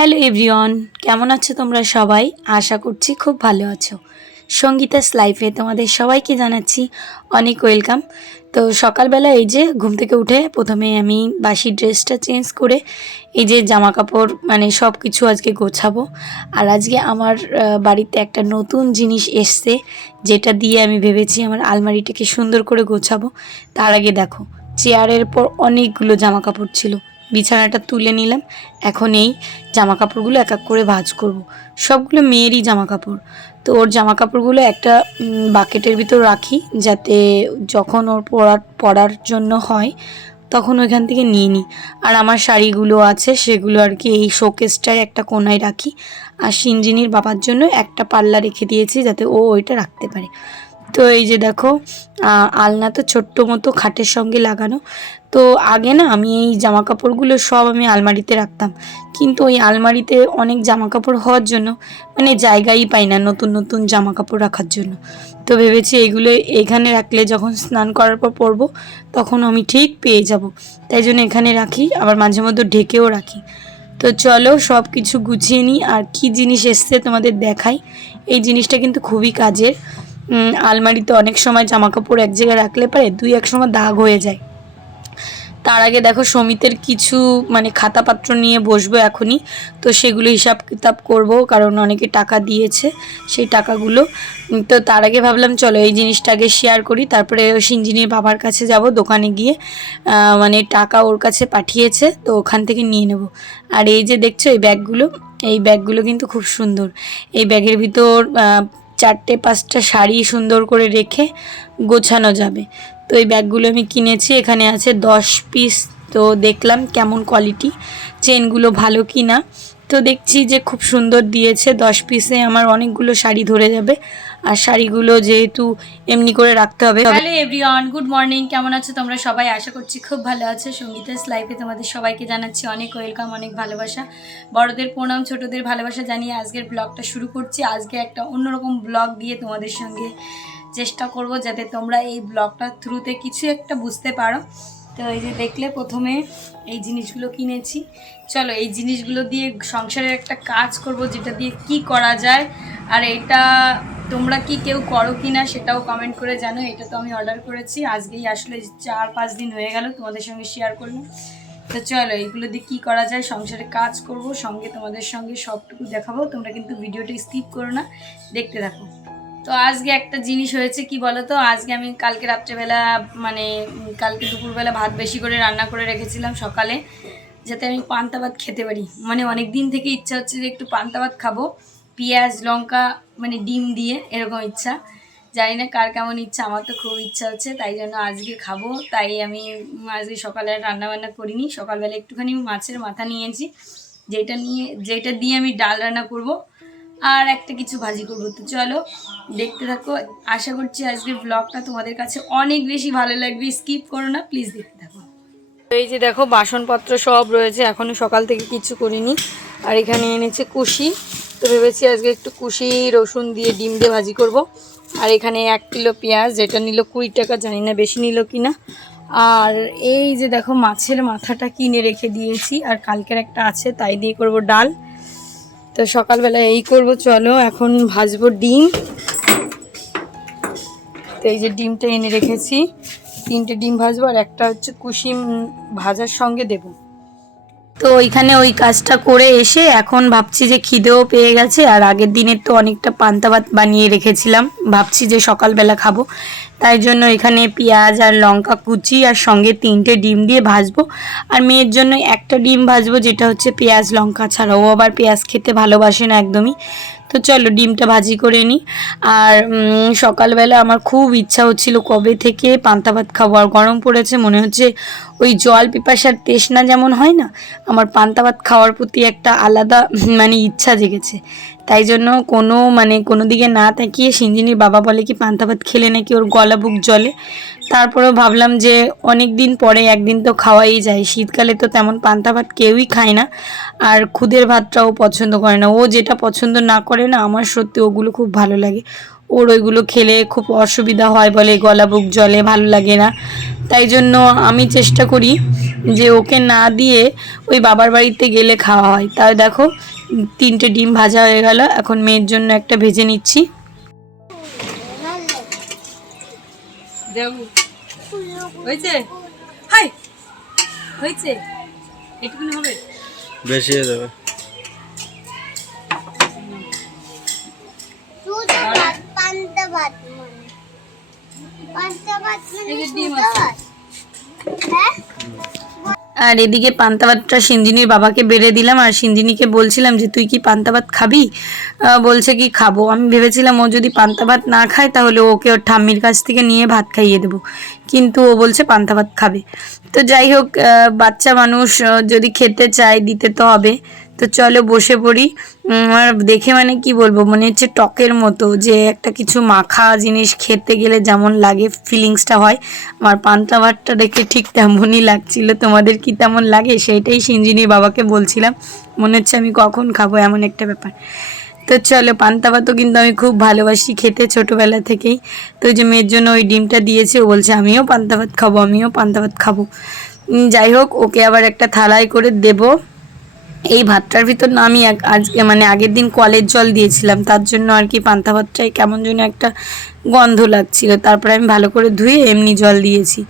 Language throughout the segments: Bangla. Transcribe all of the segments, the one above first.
হ্যালো এভরিওয়ান, কেমন আছো তোমরা সবাই? আশা করছি খুব ভালো আছো। সঙ্গীতাস লাইফে তোমাদের সবাইকে জানাচ্ছি অনেক ওয়েলকাম। তো সকালবেলা এই যে ঘুম থেকে উঠে প্রথমে আমি বাসি ড্রেসটা চেঞ্জ করে এই যে জামা কাপড় সব কিছু আজকে গোছাবো। আর আজকে আমার বাড়িতে একটা নতুন জিনিস এসছে, যেটা দিয়ে আমি ভেবেছি আমার আলমারিটাকে সুন্দর করে গোছাবো। তার আগে দেখো, চেয়ারের পর অনেকগুলো জামা কাপড় ছিল, বিছানাটা তুলে নিলাম। এখন এই জামা কাপড়গুলো এক এক করে ভাঁজ করব। সবগুলো মেয়েরই জামা কাপড়। তো ওর জামা কাপড়গুলো একটা বাকেটের ভিতর রাখি, যাতে যখন ওর পরার জন্য হয় তখন ওইখান থেকে নিয়ে নিই। আর আমার শাড়িগুলো আছে, সেগুলো আর কি এই শোকেসটার একটা কোনায় রাখি। আর সিনজিনির বাবার জন্য একটা পাল্লা রেখে দিয়েছি, যাতে ও ওইটা রাখতে পারে। তো এই যে দেখো, আলনা তো ছোট্ট মতো খাটের সঙ্গে লাগানো। তো আগে না আমি এই জামা কাপড়গুলো সব আমি আলমারিতে রাখতাম, কিন্তু ওই আলমারিতে অনেক জামা কাপড় হওয়ার জন্য জায়গাই পাই না নতুন নতুন জামা কাপড় রাখার জন্য। তো ভেবেছি এইগুলো এখানে রাখলে যখন স্নান করার পর পরবো তখন আমি ঠিক পেয়ে যাব। তাই জন্য এখানে রাখি, আবার মাঝে মধ্যে ঢেকেও রাখি। তো চলো সব কিছু গুছিয়ে নিই, আর কি জিনিস এসছে তোমাদের দেখাই। এই জিনিসটা কিন্তু খুবই কাজের। আলমারিতে অনেক সময় জামা কাপড় এক জায়গায় রাখলে পারে দুই এক সময় দাগ হয়ে যায়। তার আগে দেখো সমিতের কিছু খাতাপত্র নিয়ে বসবো এখনই। তো সেগুলো হিসাব কিতাব করব, কারণ অনেকে টাকা দিয়েছে সেই টাকাগুলো। তো তার আগে ভাবলাম চলো এই জিনিসটা আগে শেয়ার করি, তারপরে সিনজিনির বাবার কাছে যাব, দোকানে গিয়ে টাকা ওর কাছে পাঠিয়েছে, তো ওখান থেকে নিয়ে নেব। আর এই যে দেখছো এই ব্যাগগুলো কিন্তু খুব সুন্দর। এই ব্যাগের ভিতর 4-5টা শাড়ি সুন্দর করে রেখে গোছানো যাবে। তো এই ব্যাগগুলো আমি কিনেছি, এখানে আছে 10 পিস। তো দেখলাম কেমন কোয়ালিটি, চেনগুলো ভালো কি না। তো দেখছি যে খুব সুন্দর দিয়েছে। 10 পিসে আমার অনেকগুলো শাড়ি ধরে যাবে, আর শাড়িগুলো যেহেতু এমনি করে রাখতে হবে। হ্যালো এভরিওয়ান, গুড মর্নিং, কেমন আছো তোমরা সবাই? আশা করছি খুব ভালো আছো। সঙ্গীতাস লাইফে তোমাদের সবাইকে জানাচ্ছি অনেক ওয়েলকাম, অনেক ভালোবাসা। বড়দের প্রণাম, ছোটদের ভালোবাসা জানিয়ে আজকের ব্লগটা শুরু করছি। আজকে একটা অন্যরকম ব্লগ দিয়ে তোমাদের সঙ্গে চেষ্টা করব, যাতে তোমরা এই ব্লগটার থ্রুতে কিছু একটা বুঝতে পারো। তো এই যে দেখলে প্রথমে এই জিনিসগুলো কিনেছি। চলো এই জিনিসগুলো দিয়ে সংসারের একটা কাজ করব, যেটা দিয়ে কি করা যায়। আর এটা তোমরা কি কেউ করো কি না সেটাও কমেন্ট করে জানো। এটা তো আমি অর্ডার করেছি, আজকেই আসলে 4-5 দিন হয়ে গেল, তোমাদের সঙ্গে শেয়ার করলাম। তো চলো এইগুলো দিয়ে কী করা যায়, সংসারে কাজ করব, সঙ্গে তোমাদের সঙ্গে সবটুকু দেখাবো। তোমরা কিন্তু ভিডিওটা স্কিপ করো না, দেখতে থাকো। তো আজকে একটা জিনিস হয়েছে, কি বলো তো, আজকে আমি কালকে রাত্রেবেলা কালকে দুপুরবেলা ভাত বেশি করে রান্না করে রেখেছিলাম সকালে, যাতে আমি পান্তা ভাত খেতে পারি। অনেক দিন থেকে ইচ্ছা হচ্ছে যে একটু পান্তা ভাত খাবো, পেঁয়াজ লঙ্কা ডিম দিয়ে, এরকম ইচ্ছা। জানি না কার কেমন ইচ্ছা, আমার তো খুব ইচ্ছা হচ্ছে, তাই জন্য আজকে খাবো। তাই আমি আজকে সকালে রান্নাবান্না করিনি, সকালবেলা একটুখানি মাছের মাথা নিয়েছি, যেটা দিয়ে আমি ডাল রান্না করব, আর একটা কিছু ভাজি করবো। তো চলো দেখতে থাকো, আশা করছি আজকের ব্লগটা তোমাদের কাছে অনেক বেশি ভালো লাগবে। স্কিপ করো না, প্লিজ দেখতে থাকো। এই যে দেখো বাসনপত্র সব রয়েছে, এখনও সকাল থেকে কিছু করিনি। আর এখানে এনেছে কুশি, তো ভেবেছি আজকে একটু কুশি রসুন দিয়ে ডিম দিয়ে ভাজি করব। আর এখানে 1 কিলো পেঁয়াজ, যেটা নিল 20 টাকা, জানি না বেশি নিল কি না। আর এই যে দেখো মাছের মাথাটা কিনে রেখে দিয়েছি, আর কালকের একটা আছে, তাই দিয়ে করব ডাল। তো সকালবেলা এই করব। চলো এখন ভাজবো ডিম। তো এই যে ডিমটা এনে রেখেছি, 3টে ডিম ভাজবো, আর একটা হচ্ছে কুসুম ভাজার সঙ্গে দেব। তো ওইখানে ওই কাজটা করে এসে এখন ভাবছি যে খিদেও পেয়ে গেছে, আর আগের দিনের তো অনেকটা পান্তা ভাত বানিয়ে রেখেছিলাম, ভাবছি যে সকালবেলা খাবো। তাই জন্য এখানে পেঁয়াজ আর লঙ্কা কুচি আর সঙ্গে 3টে ডিম দিয়ে ভাজবো। আর মেয়ের জন্য একটা ডিম ভাজবো, যেটা হচ্ছে পেঁয়াজ লঙ্কা ছাড়া, ও আবার পেঁয়াজ খেতে ভালোবাসে না একদমই। তো চলো ডিমটা ভাজি করে নিই। আর সকালবেলা আমার খুব ইচ্ছা হচ্ছিল কবে থেকে পান্তা ভাত খাবো, আর গরম পড়েছে, মনে হচ্ছে ওই জল পিপাসার তৃষ্ণা যেমন হয় না, আমার পান্তা ভাত খাওয়ার প্রতি একটা আলাদা ইচ্ছা জেগেছে। তাই জন্য কোনো দিকে না তাকিয়ে সিনজিনির বাবা বলে কি পান্তা ভাত খেলে নাকি ওর গলা বুক জ্বলে। তারপরেও ভাবলাম যে অনেক দিন পরে একদিন তো খাওয়াই যায়, শীতকালে তো তেমন পান্তা ভাত কেউই খায় না, আর খুদের ভাতটাও পছন্দ করে না। ও যেটা পছন্দ না করে না, আমার সত্যি ওগুলো খুব ভালো লাগে। ও ওর ওইগুলো খেলে খুব অসুবিধা হয় বলে, গলা বুক জ্বলে, ভালো লাগে না। তাই জন্য আমি চেষ্টা করি যে ওকে না দিয়ে ওই বাবার বাড়িতে গেলে খাওয়া হয়। তাই দেখো 3টে ডিম ভাজা হয়ে গেল, এখন মেয়ের জন্য একটা ভেজে নিচ্ছি। হয়েছে হাই হয়েছে একটুখানি হবে, বেশি হয়ে যাবে। আর এদিকে পান্তা ভাতটা সিঞ্জিনির বাবাকে বেড়ে দিলাম, আর সিঞ্জিনিকে বলছিলাম যে তুই কি পান্তা ভাত খাবি? বলছে কি খাবো। আমি ভেবেছিলাম ও যদি পান্তা ভাত না খায় তাহলে ওকে ওর ঠাম্মির কাছ থেকে নিয়ে ভাত খাইয়ে দেবো, কিন্তু ও বলছে পান্তা ভাত খাবে। তো যাই হোক, বাচ্চা মানুষ যদি খেতে চায় দিতে তো হবে। তো চলো বসে পড়ি। আর দেখে মানে কি বলবো, মনে হচ্ছে টকের মতো, যে একটা কিছু মাখা জিনিস খেতে গেলে যেমন লাগে ফিলিংসটা হয়, আমার পান্তা ভাতটা দেখে ঠিক তেমনই লাগছিল। তোমাদের কি তেমন লাগে সেইটাই সিঞ্জিনির বাবাকে বলছিলাম, মনে হচ্ছে আমি কখন খাবো এমন একটা ব্যাপার। তো চলো, পান্তা ভাতও কিন্তু আমি খুব ভালোবাসি খেতে ছোটোবেলা থেকেই। তো যে মেয়ের জন্য ওই ডিমটা দিয়েছে, ও বলছে আমিও পান্তা ভাত খাবো, আমিও পান্তা ভাত খাবো। যাই হোক, ওকে আবার একটা থালায় করে দেবো। এই ভাতটার ভিতর না আমি আজকে মানে আগের দিন কলের জল দিয়েছিলাম, তার জন্য আর কি পান্তা ভাতটায় কেমন যেন একটা গন্ধ লাগছিল। তারপরে আমি ভালো করে ধুয়ে এমনি জল দিয়েছি,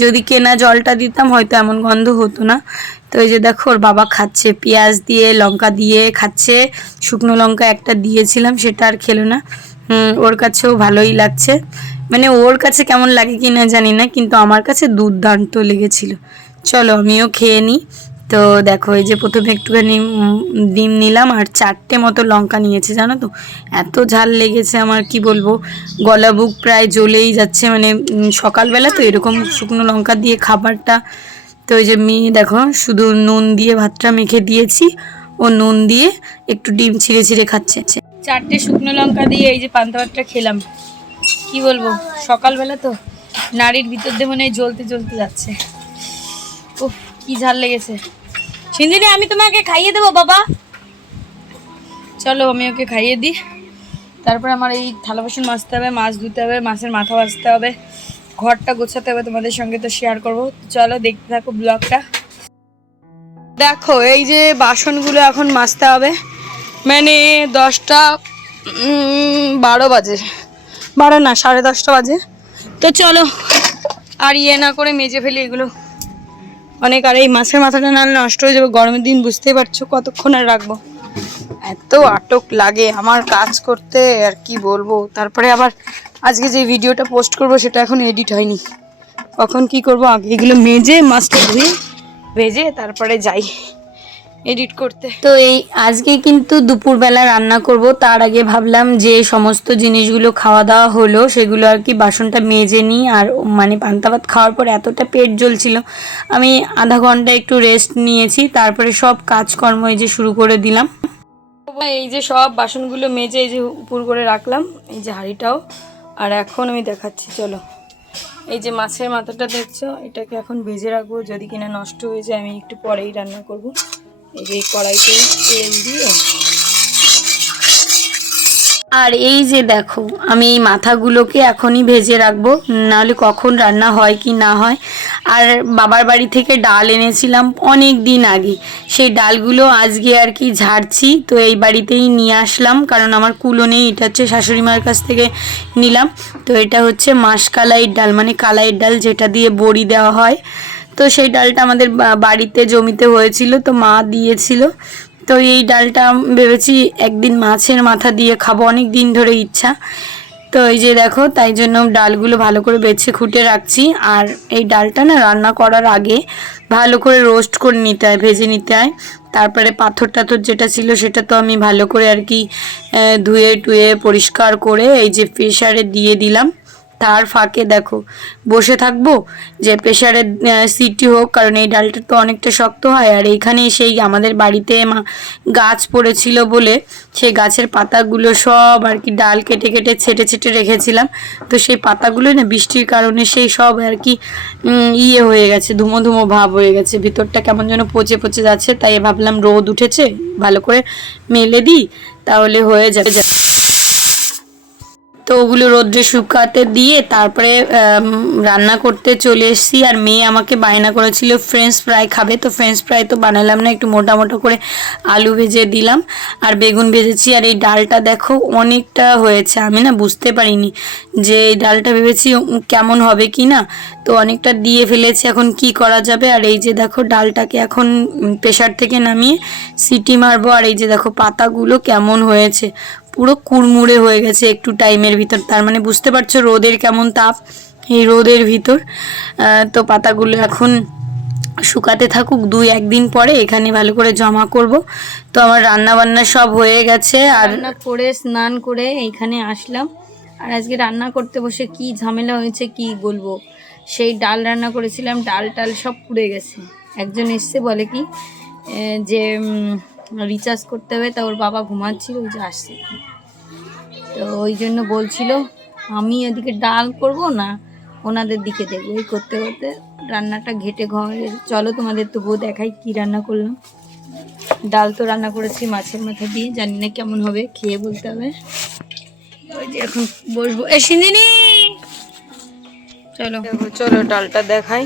যদি কেনা জলটা দিতাম হয়তো এমন গন্ধ হতো না। তো এই যে দেখো ওর বাবা খাচ্ছে, পেঁয়াজ দিয়ে লঙ্কা দিয়ে খাচ্ছে, শুকনো লঙ্কা একটা দিয়েছিলাম সেটা আর খেলো না। ওর কাছেও ভালোই লাগছে, মানে ওর কাছে কেমন লাগে কি না জানি না, কিন্তু আমার কাছে দুর্দান্ত লেগেছিল। চলো আমিও খেয়ে নিই। তো দেখো এই যে প্রথমে একটুখানি ডিম নিলাম, আর 4টে মতো লঙ্কা নিয়েছে, জানো তো এত ঝাল লেগেছে আমার, কি বলবো, গলা বুক প্রায় জ্বলেই যাচ্ছে। মানে সকালবেলা তো এরকম শুকনো লঙ্কা দিয়ে খাবারটা। তো ওই যে মেয়ে দেখো শুধু নুন দিয়ে ভাতটা মেখে দিয়েছি, ও নুন দিয়ে একটু ডিম ছিঁড়ে ছিঁড়ে খাচ্ছে। 4টে শুকনো লঙ্কা দিয়ে এই যে পান্তা ভাতটা খেলাম, কি বলবো, সকালবেলা তো নাড়ির ভিতর দিয়ে মনে হয় জ্বলতে জ্বলতে যাচ্ছে। উফ কি ঝাল লেগেছে। সিঞ্জিনি আমি তোমাকে খাইয়ে দেবো বাবা, চলো আমি ওকে খাইয়ে দিই। তারপর আমার এই থালা বাসন মাজতে হবে, মাছ ধুতে হবে, মাছের মাথা বাছতে হবে, ঘরটা গোছাতে হবে, তোমাদের সঙ্গে তো শেয়ার করবো। চলো দেখতে থাকো ব্লগটা। দেখো এই যে বাসনগুলো এখন মাজতে হবে, মানে 10টা 12 বাজে, 12 না 10:30 বাজে। তো চলো আর না করে মেজে ফেলি এগুলো অনেক। আর এই মাছের মাথাটা না নষ্ট হয়ে যাবে, গরমের দিন বুঝতেই পারছো কতক্ষণ আর রাখবো, এত আটক লাগে আমার কাজ করতে আর কি বলবো। তারপরে আবার আজকে যে ভিডিওটা পোস্ট করব সেটা এখন এডিট হয়নি, কখন কি করব, আগে এগুলো মেজে মাছটা ধুয়ে ভেজে তারপরে যাই এডিট করতে। তো এই আজকে কিন্তু দুপুরবেলা রান্না করব, তার আগে ভাবলাম যে সমস্ত জিনিসগুলো খাওয়া দাওয়া হলো সেগুলো আর কি বাসনটা মেজে নিই। আর মানে পান্তা ভাত খাওয়ার পর এতটা পেট জ্বলছিল, আমি আধা ঘন্টা একটু রেস্ট নিয়েছি, তারপরে সব কাজকর্ম এই যে শুরু করে দিলাম। এই যে সব বাসনগুলো মেজে এই যে উপর করে রাখলাম, এই যে হাঁড়িটাও। আর এখন আমি দেখাচ্ছি, চলো এই যে মাছের মাথাটা দেখছো, এটাকে এখন ভেজে রাখবো, যদি কিনা নষ্ট হয়ে যায় আমি একটু পরেই রান্না করব। এই যে কড়াইতে তেল দিয়ে, আর এই যে দেখো আমি এই মাথাগুলোকে এখনই ভেজে রাখবো, নাহলে কখন রান্না হয় কি না হয়। আর বাবার বাড়ি থেকে ডাল এনেছিলাম অনেক দিন আগে, সেই ডালগুলো আজকে আর কি ঝাড়ছি। তো এই বাড়িতেই নিয়ে আসলাম, কারণ আমার কুলো নেই, এটা হচ্ছে শাশুড়ি মার কাছ থেকে নিলাম। তো এটা হচ্ছে মাসকালাইয়ের ডাল, মানে কালাইয়ের ডাল যেটা দিয়ে বড়ি দেওয়া হয়। তো সেই ডালটা আমাদের বাড়িতে জমিতে হয়েছিল, তো মা দিয়েছিল। তো এই ডালটা ভেবেছি একদিন মাছের মাথা দিয়ে খাবো, অনেক দিন ধরে ইচ্ছা। তো এই যে দেখো, তাই জন্য ডালগুলো ভালো করে বেছে খুঁটে রাখছি। আর এই ডালটা না রান্না করার আগে ভালো করে রোস্ট করে নিতে হয়, ভেজে নিতে হয়। তারপরে পাথর টাথর যেটা ছিল সেটা তো আমি ভালো করে আর কি ধুয়ে টুয়ে পরিষ্কার করে এই যে প্রেসারে দিয়ে দিলাম। তার ফাঁকে দেখো বসে থাকবো যে প্রেসারে সিটি হোক, কারণ এই ডালটা তো অনেকটা শক্ত হয়। আর এইখানে সেই আমাদের বাড়িতে গাছ পড়েছিল বলে সেই গাছের পাতাগুলো সব আর কি ডাল কেটে কেটে ছেটে ছেটে রেখেছিলাম। তো সেই পাতাগুলো না বৃষ্টির কারণে সেই সব আর কি ইয়ে হয়ে গেছে, ধুমো ধুমো ভাব হয়ে গেছে, ভিতরটা কেমন যেন পচে পচে যাচ্ছে। তাই ভাবলাম রোদ উঠেছে, ভালো করে মেলে দিই, তাহলে হয়ে যাবে। তো ওগুলো রোদ্রে শুকাতে দিয়ে তারপরে রান্না করতে চলে এসেছি। আর মেয়ে আমাকে বায়না করেছিল ফ্রেঞ্চ ফ্রাই খাবে, তো ফ্রেঞ্চ ফ্রাই তো বানালাম না, একটু মোটা মোটা করে আলু ভেজে দিলাম আর বেগুন ভেজেছি। আর এই ডালটা দেখো অনেকটা হয়েছে, আমি না বুঝতে পারিনি যে এই ডালটা ভেবেছি কেমন হবে কি না, তো অনেকটা দিয়ে ফেলেছি। এখন কি করা যাবে। আর এই যে দেখো ডালটাকে এখন প্রেশার থেকে নামিয়ে সিটি মারবো। আর এই যে দেখো পাতাগুলো কেমন হয়েছে, পুরো কুড়মুড়ে হয়ে গেছে একটু টাইমের ভিতর। তার মানে বুঝতে পারছো রোদের কেমন তাপ এই রোদের ভিতর। তো পাতাগুলো এখন শুকাতে থাকুক, 2-1 দিন পরে এখানে ভালো করে জমা করব। তো আমার রান্না বান্না সব হয়ে গেছে। আর রান্না করে স্নান করে এইখানে আসলাম। আর আজকে রান্না করতে বসে কি ঝামেলা হয়েছে কি বলবো। সেই ডাল রান্না করেছিলাম, ডাল টাল সব পুড়ে গেছে। একজন এসছে বলে কি যে রিচার্জ করতে হবে, তা ওর বাবা ঘুমাচ্ছিল, ওই যে আসছে, তো ওই জন্য বলছিল আমি এদিকে ডাল করব না ওনাদের দিকে দেখবো। এই করতে করতে রান্নাটা ঘেটে ঘরে। চলো তোমাদের তবুও দেখাই কি রান্না করলাম। ডাল তো রান্না করেছি মাছের মাথা দিয়ে, জানি না কেমন হবে, খেয়ে বলতে হবে। ওই যে এখন বসবো। এ সিন্দিনি চলো চলো ডালটা দেখাই।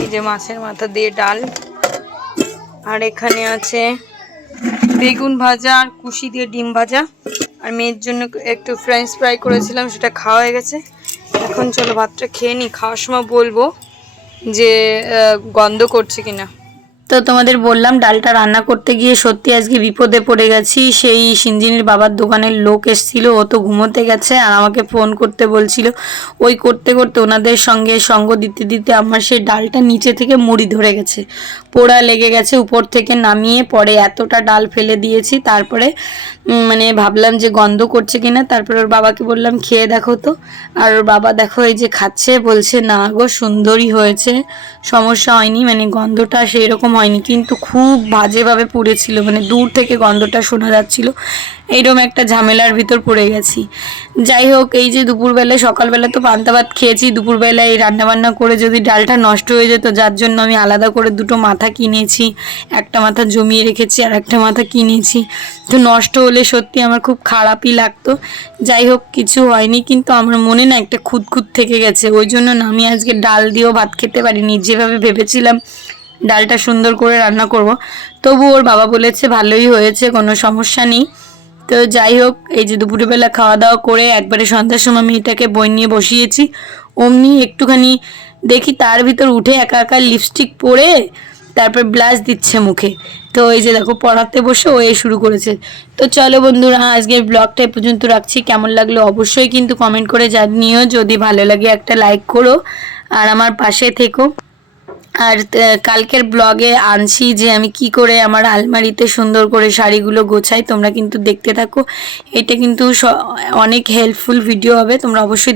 এই যে মাছের মাথা দিয়ে ডাল, আর এখানে আছে বেগুন ভাজা আর কুশি দিয়ে ডিম ভাজা। আর মেয়ের জন্য একটু ফ্রেঞ্চ ফ্রাই করেছিলাম, সেটা খাওয়া হয়ে গেছে। এখন চলো ভাতটা খেয়ে নিই, খাওয়ার সময় বলবো যে গন্ধ করছে কিনা। তো তোমাদের বললাম ডালটা রান্না করতে গিয়ে সত্যি আজকে বিপদে পড়ে গেছি। সেই সিঞ্জিনির বাবার দোকানের লোক এসেছিল, ও তো ঘুমোতে গেছে আর আমাকে ফোন করতে বলছিল। ওই করতে করতে ওনাদের সঙ্গে সঙ্গ দিতে দিতে আমার সেই ডালটা নিচে থেকে মুড়ি ধরে গেছে, পোড়া লেগে গেছে। উপর থেকে নামিয়ে পরে এতটা ডাল ফেলে দিয়েছি। তারপরে মানে ভাবলাম যে গন্ধ করছে কিনা, তারপরে ওর বাবাকে বললাম খেয়ে দেখো তো। আর ওর বাবা দেখো এই যে খাচ্ছে, বলছে না গো সুন্দরই হয়েছে, সমস্যা হয়নি, মানে গন্ধটা সেই রকম হয়নি, কিন্তু খুব বাজেভাবে পুড়েছিল, মানে দূর থেকে গন্ধটা শোনা যাচ্ছিল। এইরকম একটা ঝামেলার ভিতর পড়ে গেছি। যাই হোক, এই যে দুপুরবেলায় সকালবেলা তো পান্তা ভাত খেয়েছি, দুপুরবেলায় এই রান্নাবান্না করে যদি ডালটা নষ্ট হয়ে যেত, যার জন্য আমি আলাদা করে 2টো মাথা কিনেছি, একটা মাথা জমিয়ে রেখেছি আর একটা মাথা কিনেছি। তো নষ্ট হলে সত্যি আমার খুব খারাপই লাগতো। যাই হোক কিছু হয়নি, কিন্তু আমার মনে না একটা খুঁতখুত থেকে গেছে, ওই জন্য না আমি আজকে ডাল দিয়েও ভাত খেতে পারিনি। যেভাবে ভেবেছিলাম ডালটা সুন্দর করে রান্না করব, তবু ওর বাবা বলেছে ভালোই হয়েছে, কোনো সমস্যা নেই। তো যাই হোক, এই যে দুপুরবেলা খাওয়া দাওয়া করে একবারে সন্ধ্যার সময় মেয়েটাকে বই নিয়ে বসিয়েছি। অমনি একটুখানি দেখি তার ভিতর উঠে একা একা লিপস্টিক পরে তারপর ব্লাশ দিচ্ছে মুখে। তো এই যে দেখো পড়াতে বসে ও এই শুরু করেছে। তো চলো বন্ধুরা, আজকের ব্লগটা এ পর্যন্ত রাখছি। কেমন লাগলো অবশ্যই কিন্তু কমেন্ট করে জানিও, যদি ভালো লাগে একটা লাইক করো আর আমার পাশে থেকো। আর কালকের ব্লগে আনছি যে আমি কি করে আমার আলমারিতে সুন্দর করে শাড়িগুলো গোছাই, তোমরা কিন্তু দেখতে থাকো। এটা কিন্তু অনেক হেল্পফুল ভিডিও হবে, তোমরা অবশ্যই